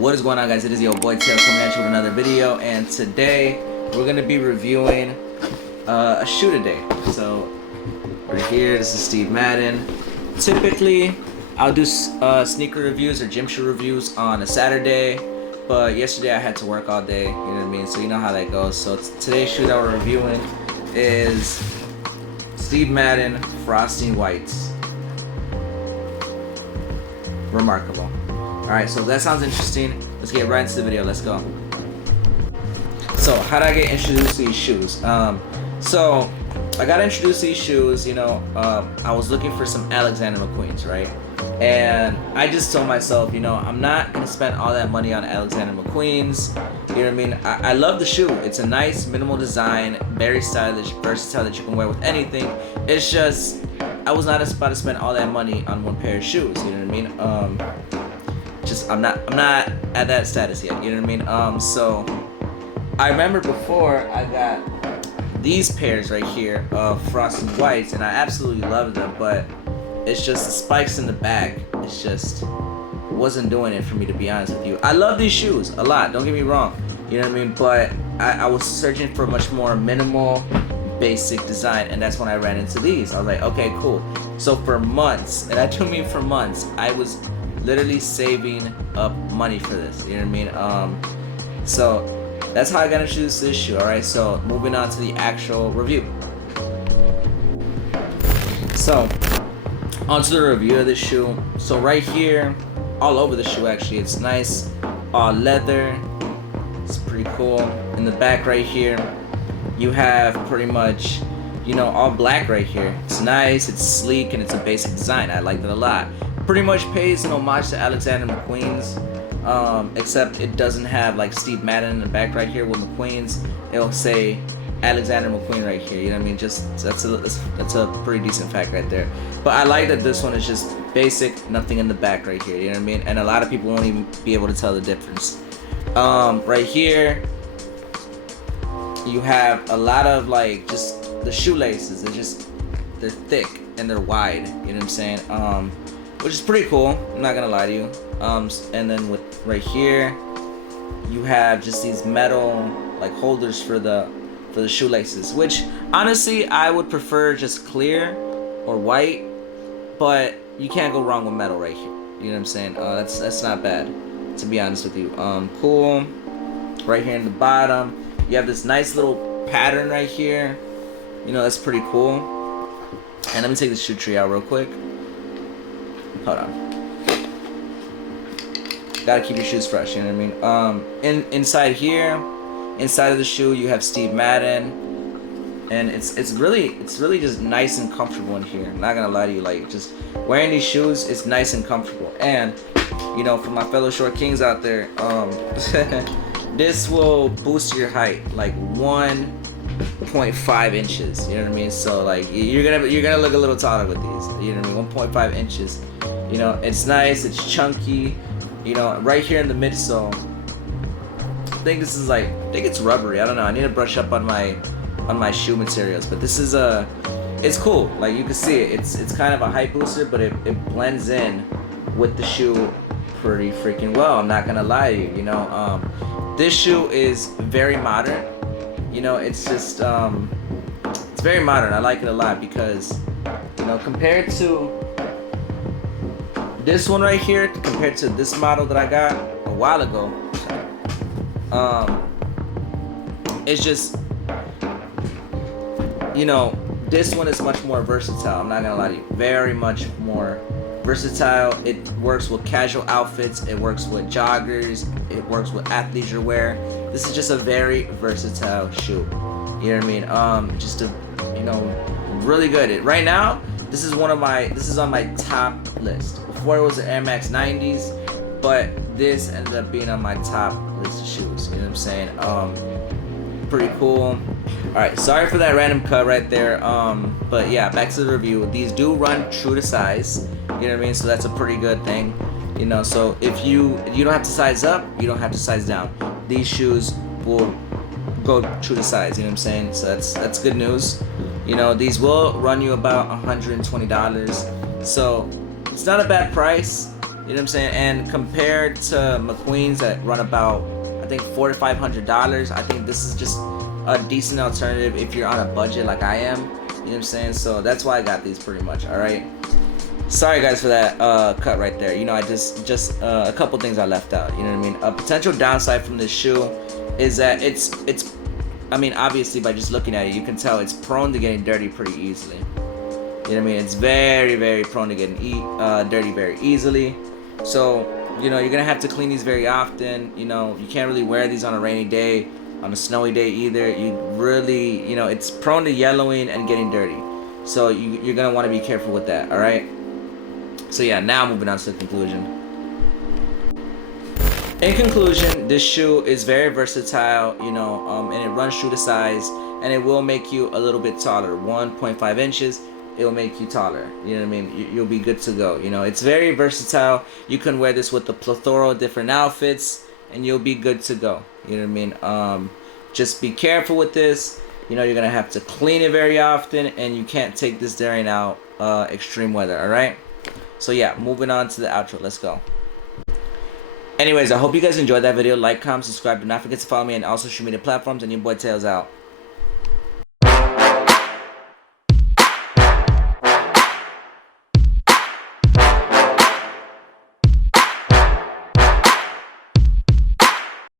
What is going on, guys? It is your boy Tail coming at you with another video, and today we're gonna be reviewing a shoe today. So right here, this is Steve Madden. Typically I'll do sneaker reviews or gym shoe reviews on a Saturday, but yesterday I had to work all day, you know what I mean, so you know how that goes. So today's shoe that we're reviewing is Steve Madden Frosty Whites. Remarkable. Alright, so that sounds interesting. Let's get right into the video. Let's go. So, how did I get introduced to these shoes? So I got introduced to these shoes, you know, I was looking for some Alexander McQueen's, right? And I just told myself, you know, I'm not going to spend all that money on Alexander McQueen's. You know what I mean? I love the shoe. It's a nice, minimal design, very stylish, versatile that you can wear with anything. It's just, I was not about to spend all that money on one pair of shoes, you know what I mean? I'm not at that status yet, you know what I mean? So I remember before I got these pairs right here of Frosty Whites, and I absolutely loved them, but it's just the spikes in the back. It's just wasn't doing it for me, to be honest with you. I love these shoes a lot, don't get me wrong, you know what I mean? But I was searching for a much more minimal, basic design, and that's when I ran into these. I was like, okay, cool. So for months, and I do mean for months, I was literally saving up money for this, you know what I mean? So that's how I got introduced to this shoe. Alright, so moving on to the actual review. So onto the review of this shoe. So right here, all over the shoe actually, it's nice, all leather. It's pretty cool. In the back right here, you have pretty much, you know, all black right here. It's nice, it's sleek, and it's a basic design. I like that a lot. Pretty much pays an homage to Alexander McQueen's, except it doesn't have like Steve Madden in the back right here with McQueen's. It'll say Alexander McQueen right here, you know what I mean? Just that's a pretty decent fact right there. But I like that this one is just basic, nothing in the back right here, you know what I mean? And a lot of people won't even be able to tell the difference. Right here you have a lot of like just the shoelaces. They're thick and they're wide, you know what I'm saying? Which is pretty cool, I'm not gonna lie to you. And then with right here, you have just these metal like holders for the shoelaces, which honestly I would prefer just clear or white, but you can't go wrong with metal right here. You know what I'm saying? That's not bad, to be honest with you. Cool. Right here in the bottom, you have this nice little pattern right here. You know, that's pretty cool. And let me take the shoe tree out real quick. Hold on. Gotta keep your shoes fresh, you know what I mean? Inside here, inside of the shoe, you have Steve Madden, and it's really just nice and comfortable in here. I'm not gonna lie to you, like just wearing these shoes, it's nice and comfortable. And you know, for my fellow short kings out there, this will boost your height like 1.5 inches. You know what I mean? So like you're gonna look a little taller with these. You know what I mean? 1.5 inches. You know, it's nice, it's chunky. You know, right here in the midsole, I think it's rubbery. I don't know. I need to brush up on my shoe materials, but this is it's cool. Like you can see it. It's kind of a height booster, but it blends in with the shoe pretty freaking well. I'm not gonna lie to you. You know, this shoe is very modern. You know, it's just it's very modern. I like it a lot because, you know, compared to this one right here, compared to this model that I got a while ago, it's just, you know, this one is much more versatile. I'm not gonna lie to you, very much more versatile. It works with casual outfits, it works with joggers, it works with athleisure wear. This is just a very versatile shoe, you know what I mean? Just a, you know, really good. Right now, this is on my top list. Before it was the Air Max 90s, but this ended up being on my top list of shoes, you know what I'm saying? Pretty cool. Alright, sorry for that random cut right there, but yeah, back to the review. These do run true to size, you know what I mean? So that's a pretty good thing, you know. So if you don't have to size up, you don't have to size down. These shoes will go true to size, you know what I'm saying? So that's good news. You know, these will run you about $120, so it's not a bad price. You You know what I'm saying? And compared to McQueen's that run about, I think $400 to $500, I think this is just a decent alternative if you're on a budget like I am. You know what I'm saying? So that's why I got these pretty much. All right. Sorry guys for that cut right there. You know, I just a couple things I left out. You know what I mean? A potential downside from this shoe is that it's I mean, obviously by just looking at it, you can tell it's prone to getting dirty pretty easily. You know what I mean? It's very prone to getting dirty very easily. So, you know, you're gonna have to clean these very often. You know, you can't really wear these on a rainy day, on a snowy day either. You really, you know, it's prone to yellowing and getting dirty. So you're gonna want to be careful with that. All right. So yeah, now moving on to the conclusion. In conclusion, this shoe is very versatile, you know, and it runs true to size, and it will make you a little bit taller. 1.5 inches, it will make you taller. You know what I mean? You'll be good to go. You know, it's very versatile. You can wear this with a plethora of different outfits, and you'll be good to go. You know what I mean? Just be careful with this. You know, you're gonna have to clean it very often, and you can't take this during out extreme weather. All right. So yeah, moving on to the outro. Let's go. Anyways, I hope you guys enjoyed that video. Like, comment, subscribe. Do not forget to follow me on all social media platforms. And your boy Tails out.